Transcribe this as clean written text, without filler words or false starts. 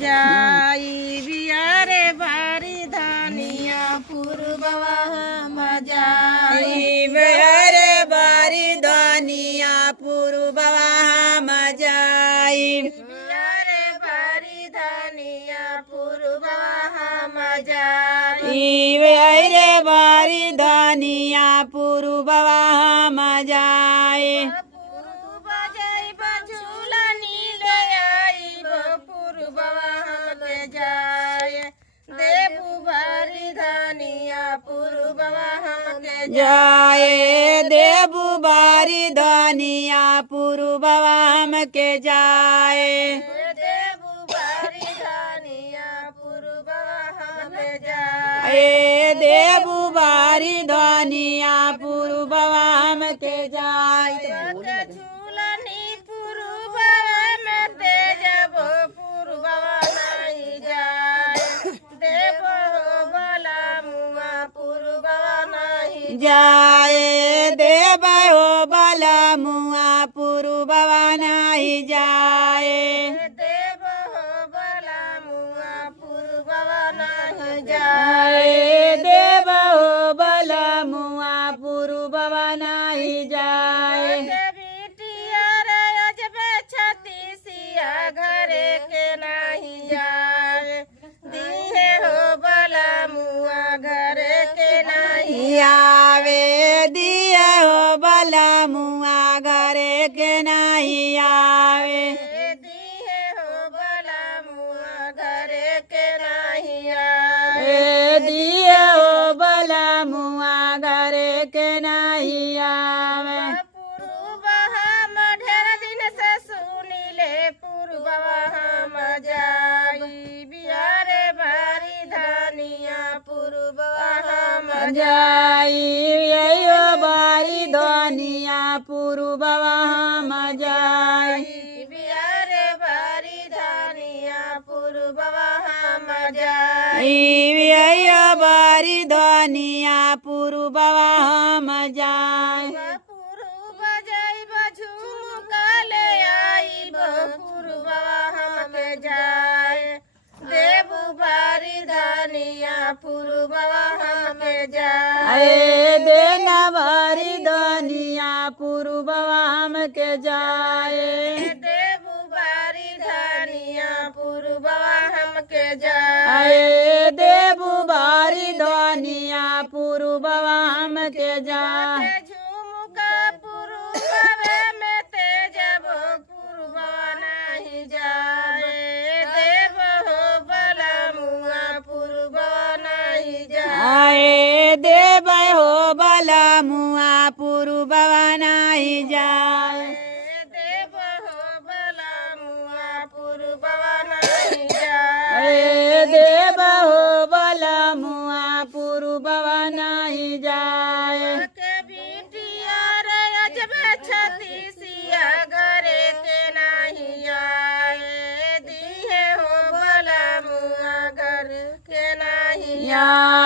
जाई बियारे बारी धनिया पूर्ववा हम जाई बियारे बारी धनिया पूर्ववा हम जाई बियारे बारी धनिया पूर्ववा हम जाई बियारे बारी धनिया पूर्ववा हम जाई जाए देबू बारी धनिया पूर्ववा हम के जाए देबू बारी धनिया पूर्ववा हम जाए देबू बारी धनिया पूर्ववा हम के जाए झूलनी पूर्ववा में ते जब पूर्ववा नहीं जाए देबो बला मुआ पूर्ववा नहीं जाए देव हो बला मुआ पूर्ववा नहीं जाए देव हो बला मुआ पूर्ववा नहीं जाए देव हो बला मुआ पूर्ववा नहीं जाए घरे के नहीं जाए दिहे हो बला मुआ घरे के नहीं आवे दिया हो बला मुआ घरे के नहीं आवे दिहे हो बला मुआ घरे के नहीं आवे दिया हो बला मुआ घरे के नहीं आवे जाई बियारे बारी धनिया पूर्ववा हम जाई यो बारी धनिया पूर्ववा हम जाई बियारे बारी धनिया पूर्ववा हम जाई यो बारी धनिया पूर्ववा हम जाई देबू बारी धनिया पूर्ववा हम जाए देना बारी धनिया पूर्ववा हम के जाए देबू बारी धनिया पूर्ववा हम के जाए देबू बारी धनिया पूर्ववा हम के जाए झुमका पूर्ववे में ते जब पूर्ववा नहीं जाए आए देव हो बला मुआ पूर्ववा नहीं जाए देव हो बला मुआ पूर्ववा नहीं जाए देव हो बला मुआ पूर्ववा नहीं जाए के बिटिया रे अजबे छतीसिया घरे के नहीं आए दिहे हो बला मुआ घर के नहीं आए